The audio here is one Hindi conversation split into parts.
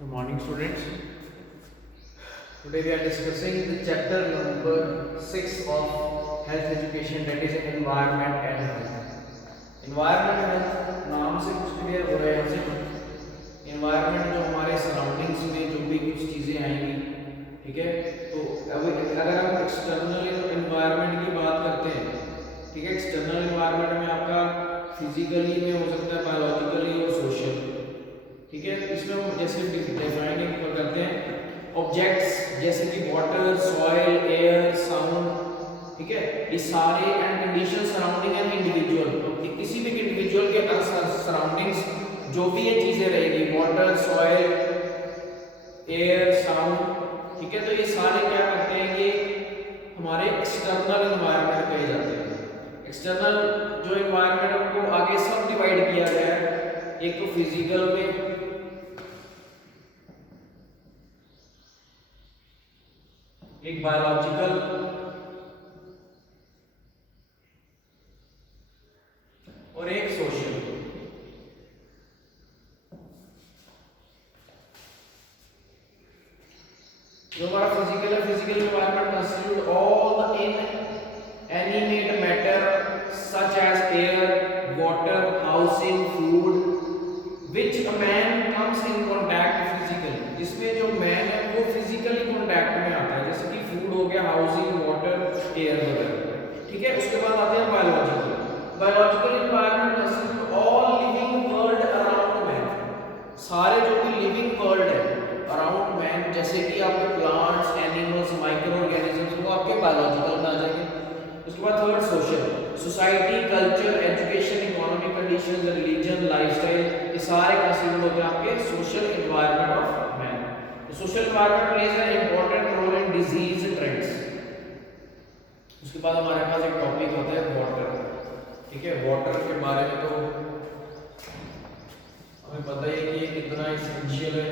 Good morning, students. Today we are discussing the chapter number 6 of health education, that is environment and health. Environment and health नाम से कुछ क्लियर हो रहा है यहाँ से। environment जो हमारे सराउंडिंग्स में जो भी कुछ चीज़ें आएंगी, ठीक है। तो अगर हम एक्सटर्नल एनवायरनमेंट की बात करते हैं, ठीक है, एक्सटर्नल एनवायरनमेंट में आपका फिजिकली में हो सकता है, बायोलॉजिकली और सोशल, ठीक है। इसमें हम जैसे डिफाइन करते हैं ऑब्जेक्ट्स जैसे कि वाटर, सॉइल, एयर, साउंड, ठीक है, ये सारे and condition surrounding an individual. तो किसी भी इंडिविजुअल के सराउंडिंग्स जो भी ये चीजें रहेगी, वाटर, सॉइल, एयर, साउंड, ठीक है, तो ये सारे क्या करते हैं कि हमारे एक्सटर्नल एनवायरनमेंट कहे जाते हैं। एक्सटर्नल जो एनवायरनमेंट है उनको आगे सब डिवाइड किया गया है, एक तो फिजिकल में, एक बायोलॉजिकल और एक सोशल। जो हमारा फिजिकल है, physical environment constitute all the inanimate matter such as air, water, housing, food which a man comes in contact physically, जिसमें जो मैन है वो फिजिकली कॉन्टैक्ट में आता है, जैसे कि फूड हो गया, हाउसिंग, वाटर, एयर वगैरह, ठीक है। उसके बाद आते हैं biological. Biological environment consist all living world around man, सारे जो भी लिविंग वर्ल्ड है अराउंड मैन, जैसे कि आपके प्लांट्स, एनिमल्स, माइक्रो ऑर्गेनिजम्स, वो आपके बायोलॉजिकल में आ जाएंगे। उसके बाद third social, society, culture, education, economic conditions, religion, lifestyle, ये सारे कंसीडर होते हैं आपके social environment of man. Social environment plays an important role in disease trends. उसके बाद हमारे पास एक टॉपिक होता है वाटर, ठीक है। वाटर के बारे में तो हमें पता ही है कि ये कितना एसेंशियल है,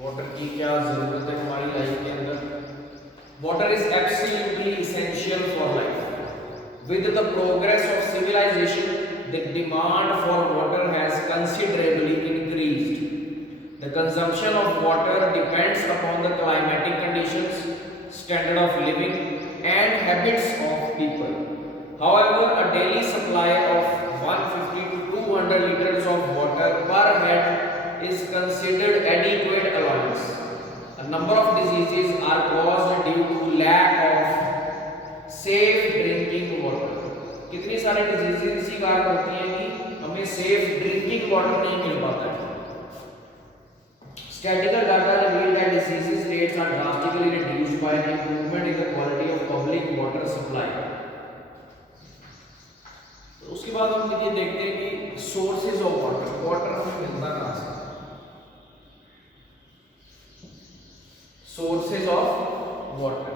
वाटर की क्या जरूरत है हमारी लाइफ के अंदर। Water is absolutely essential for life. With the progress of civilization the demand for water has considerably increased. The consumption of water depends upon the climatic conditions, standard of living, and habits of people. However, a daily supply of 150 to 200 liters of water per head is considered adequate allowance. A number of diseases are caused due to lack of safe drinking water. कितनी सारी डिजीजेस इसी कारण होती हैं कि हमें सेफ ड्रिंकिंग वाटर नहीं मिल पाता है। Statistical data reveal that disease rates are drastically reduced by an improvement in the quality of public water supply. तो उसके बाद हम ये देखते हैं कि sources of water, water हमें मिलता कहाँ से? Sources of water.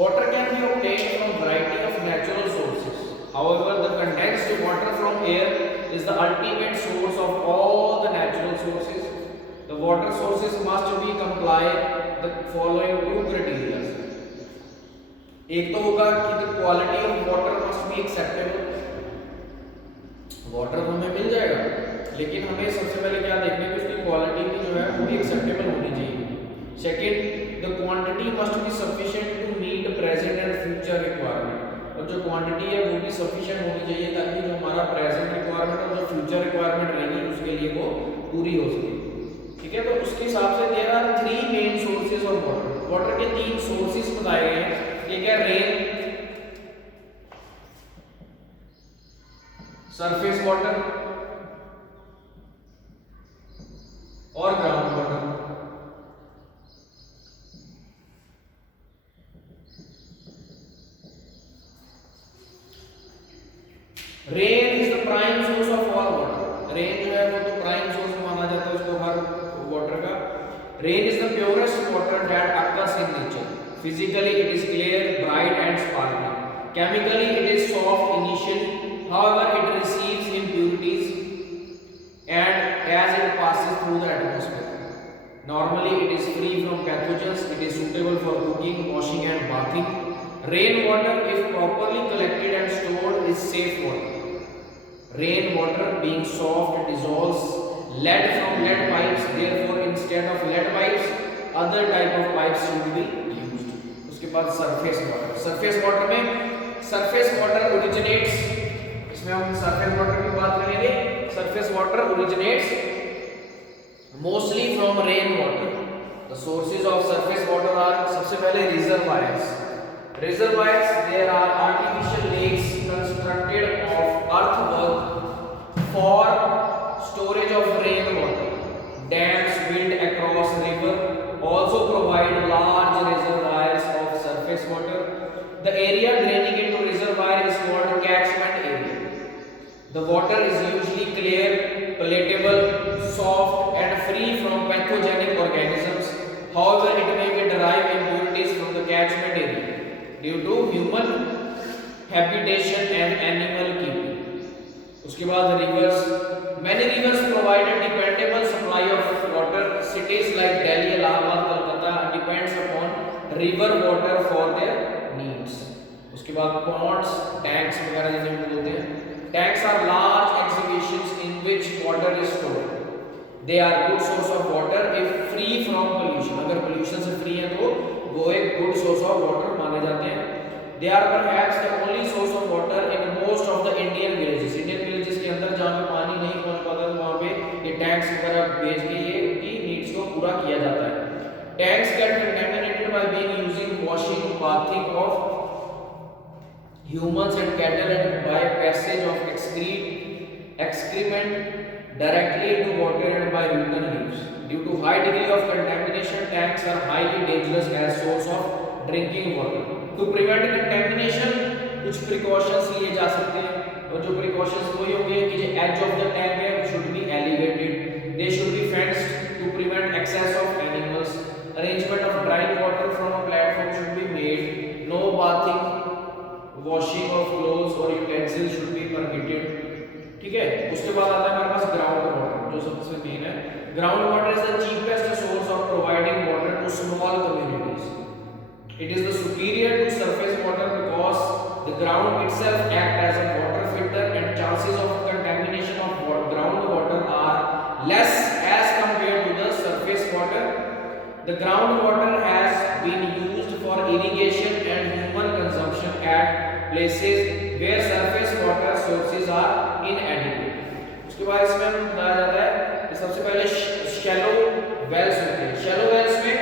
Water can be obtained from variety of natural sources. However, the condensed water from air is the ultimate source of all the natural sources. The water sources must be comply the following two criteria. एक तो होगा कि the quality of water must be acceptable. Water हमें मिल जाएगा, लेकिन हमें सबसे पहले क्या देखना है कि उसकी क्वालिटी भी जो है वो भी एक्सेप्टेबल होनी चाहिए। Second, the quantity must be sufficient to meet present and future requirement. और जो क्वांटिटी है वो भी सफिशिएंट होनी चाहिए ताकि जो हमारा प्रेजेंट रिक्वायरमेंट और जो फ्यूचर रिक्वायरमेंट रहेगी उसके लिए वो पूरी हो सके, ठीक है। तो उसके हिसाब से there are 3 main sources of water. Water के 3 सोर्सेज बताए गए हैं, एक है रेन, सरफेस वाटर और ground water. Rain is the prime source of all water. Rain जो है वो तो प्राइम सोर्स माना जाता है उसको हर वाटर का। Rain is the purest water that occurs in nature. Physically it is clear, bright and sparkling. Chemically it is soft initially. However, it receives impurities and as it passes through the atmosphere. Normally it is free from pathogens. It is suitable for cooking, washing and bathing. Rainwater, if properly collected and stored, is safe water. Rainwater being soft dissolves lead from lead pipes, therefore instead of lead pipes other type of pipes should be used. उसके बाद surface water. Surface water में surface water originates, इसमें हम surface water की बात करेंगे. Surface water originates mostly from rain water. The sources of surface water are सबसे पहले reservoirs. Reservoirs, there are artificial lakes constructed of earthwork for storage of rainwater. Dams built across river also provide large reservoirs of surface water. The area draining into reservoir is called catchment area. The water is usually clear, palatable, soft and free from pathogenic organisms. However, it may be derive impurities from the catchment area due to human habitation and animal keeping. उसके बाद rivers. Many rivers provide a dependable supply of water. Cities like Delhi, Allahabad, Kolkata depends upon river water for their needs. उसके बाद ponds, tanks वगैरह जैसे हम बोलते हैं. Tanks are large exhibitions in which water is stored. They are good source of water if free from pollution. अगर pollution से free है तो वो एक good source of water माने जाते हैं. They are perhaps the only source of water in most of the Indian villages. Indian villages के अंदर जहाँ पे पानी नहीं पहुँच पाता तो वहाँ पे ये tanks वगैरह भेज के ये उनकी needs को पूरा किया जाता है. Tanks get contaminated by being using washing, bathing of humans and cattle and by passage of excrement directly into water and by rotten leaves. Due to high degree of contamination, tanks are highly dangerous as source of drinking water. To prevent contamination, कुछ precautions लिए जा सकते हैं और जो precautions वही होंगे कि जो edge of the tank है should be elevated. They should be fenced to prevent access of animals. Arrangement of drying water from a platform should be made. No bathing, washing of clothes or utensils should be permitted. ठीक है. उसके बाद आता है हमारे पास ग्राउंड वाटर जो सबसे मेन है. Ground water is the cheapest source of providing water to small communities. It is the superior to surface water because the ground itself act as a water filter and chances of contamination of ground water are less as compared to the surface water. The ground water has been used for irrigation and human consumption at places where surface water sources are inadequate. उसके बाद इसमें हमें बताया जाता है कि सबसे पहले shallow wells होते हैं. Shallow wells में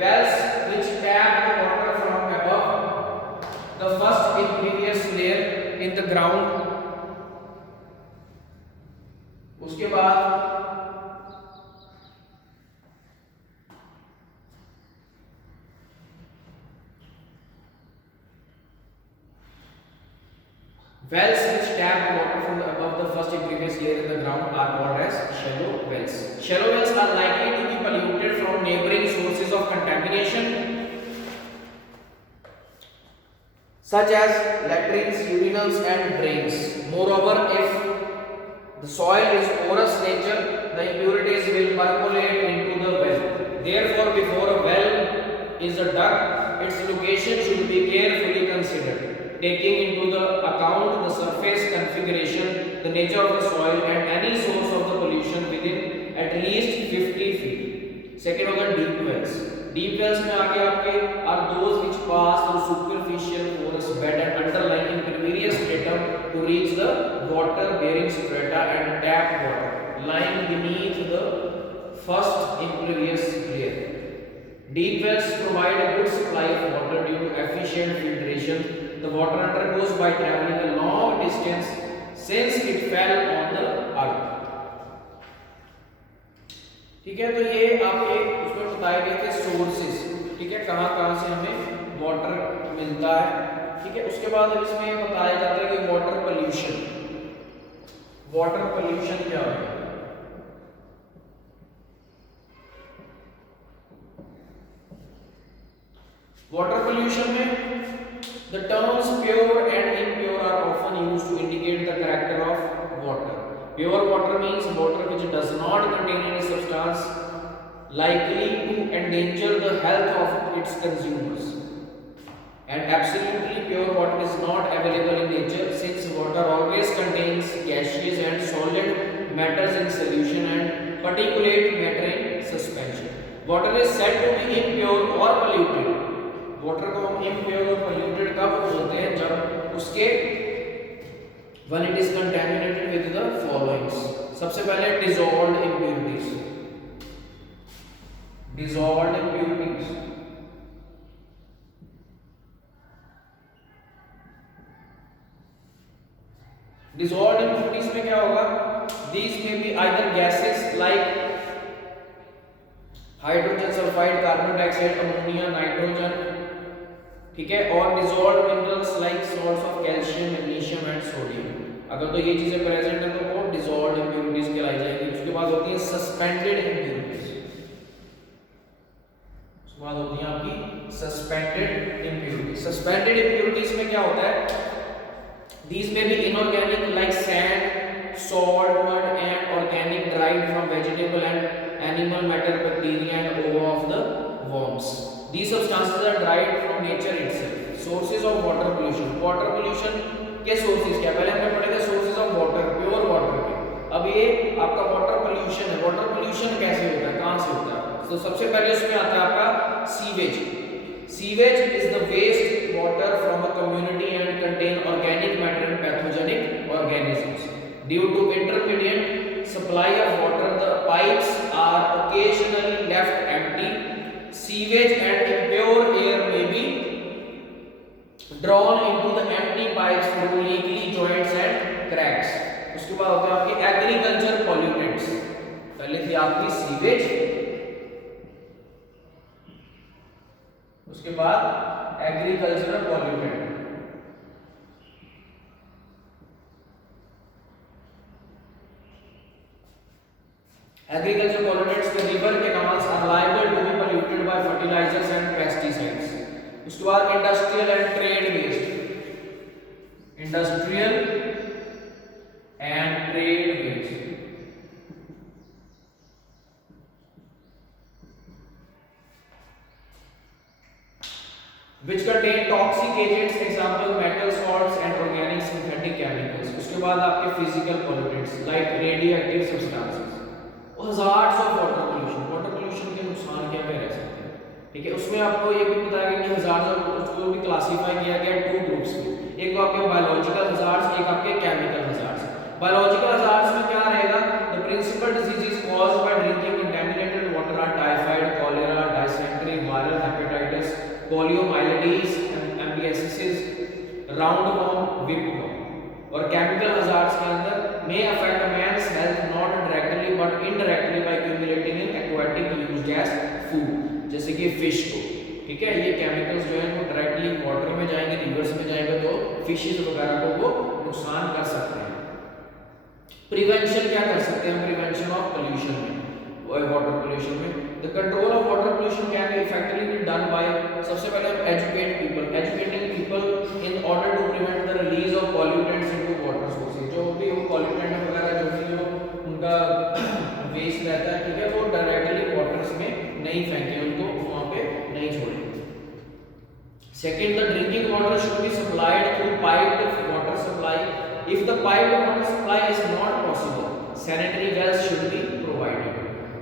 wells which tap the water from above the first impervious layer in the ground. उसके बाद wells which tap water from above the first impervious layer in the ground are called as shallow wells. Shallow wells are likely to be polluted from neighboring sources of contamination such as latrines, urinals and drains. Moreover, if the soil is porous nature, the impurities will percolate into the well. Therefore, before a well is dug, its location should be carefully considered, taking into the account the surface configuration, the nature of the soil and any source of the pollution within at least 50 feet. Second होगा deep wells. Deep wells में आगे आपके are those which pass through superficial porous bed and underlying impervious stratum to reach the water bearing strata and tap water lying beneath the first impervious layer. Deep wells provide a good supply of water due to efficient filtration. The water undergoes by traveling a long distance since it fell on the earth. ठीक है. तो ये आपके उसमें बताए गए थे सोर्सेस. ठीक है, कहाँ से हमें वाटर मिलता है. ठीक है. उसके बाद अब इसमें बताया जाता है कि वाटर पोल्यूशन. वाटर पोल्यूशन क्या है? वाटर पोल्यूशन में the terms pure and impure are often used to indicate the character of water. Pure water means water which does not contain any substance likely to endanger the health of its consumers. And absolutely pure water is not available in nature since water always contains gaseous and solid matters in solution and particulate matter in suspension. Water is said to be impure or polluted. Water को हम impure और polluted कब बोलते हैं? जब उसके when it is contaminated with the followings. सबसे पहले dissolved impurities. Dissolved impurities. Dissolved impurities में क्या होगा? These may be either gases like hydrogen sulphide, carbon dioxide, ammonia, nitrogen, ठीक है, और dissolved minerals like salts of calcium, magnesium and sodium. अगर तो ये चीजें प्रेजेंट है तो वो डिसॉल्व्ड इंप्योरिटीज कहलाई जाएंगी। उसके बाद होती है सस्पेंडेड इंप्योरिटीज, उसके बाद होती है आपकी सस्पेंडेड इंप्योरिटीज। सस्पेंडेड इंप्योरिटीज में क्या होता है? These may be inorganic like sand, salt, mud and organic derived from vegetable and animal matter, bacteria and ova of the worms. These substances are derived from nature itself. Sources of water pollution. Water pollution के sources क्या? पहले हमने पढ़े थे sources of water, pure water के। अब ये आपका water pollution है। Water pollution कैसे होता है? कहाँ से होता है? तो सबसे पहले उसमें आता है आपका sewage. Sewage is the waste water from a community and contain organic matter and pathogenic organisms. Due to intermittent supply of water, the pipes are occasionally left empty. Sewage and impure air may be drawn into the empty pipes through leaky joints and cracks. उसके बाद होते हैं आपके agriculture pollutants. पहले थी आपकी sewage, उसके बाद agricultural pollutant. Agricultural pollutants, the river canals are liable to be polluted by fertilizers and pesticides. उसके बाद industrial and trade waste, industrial and trade waste, which contain toxic agents, example metal salts and organic synthetic chemicals. उसके बाद आपके physical pollutants like radioactive substances. Hazards of water pollution. Water pollution के नुकसान क्या क्या रह सकते हैं? ठीक है, उसमें आपको ये भी बताया गया कि हजार्ड्स और उसको भी क्लासिफाई किया गया टू ग्रुप्स में। एक तो आपके बायोलॉजिकल हजार्ड्स, एक आपके केमिकल हजार्ड्स। बायोलॉजिकल हजार्ड्स में क्या रहेगा? The principal diseases caused by drinking contaminated water are typhoid, cholera, dysentery, viral hepatitis, poliomyelitis, amoebiasis, roundworm, whipworm. और केमिकल हजार्ड्स के अंदर may affect a man's health not directly but indirectly by accumulating in aquatic used as food, जैसे कि फिश को, ठीक है, ये केमिकल्स जो है वो डायरेक्टली वाटर में जाएंगे, रिवर्स में जाएंगे तो फिशेस वगैरह को वो नुकसान कर सकते हैं। प्रिवेंशन क्या कर सकते हैं? प्रिवेंशन ऑफ पोल्यूशन में, वाटर पोल्यूशन में the control of water pollution can be effectively done by, सबसे पहले हम educating people in order to prevent the release of pollutants into water sources. जो भी वो पॉल्यूटेंट वगैरह जो भी जो उनका वेस्ट रहता है, ठीक है, वो डायरेक्टली वाटर्स में नहीं फेंके, उनको वहां पे नहीं छोड़े। Second, the drinking water should be supplied through piped water supply. If the piped water supply is not possible, sanitary wells should be provided.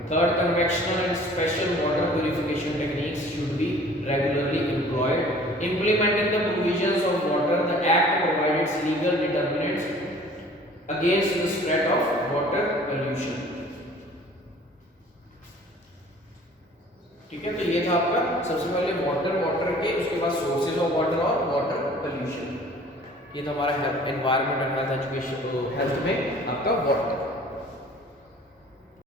Third, conventional and special water purification techniques should be regularly employed. Implementing the provisions of water, the Act provides legal determinants against the spread of water pollution. ठीक है, तो ये था आपका सबसे पहले वाटर के, उसके बाद सोर्सेज ऑफ वाटर और वाटर पोल्यूशन। ये तो हमारा environment and health education health में आपका वाटर।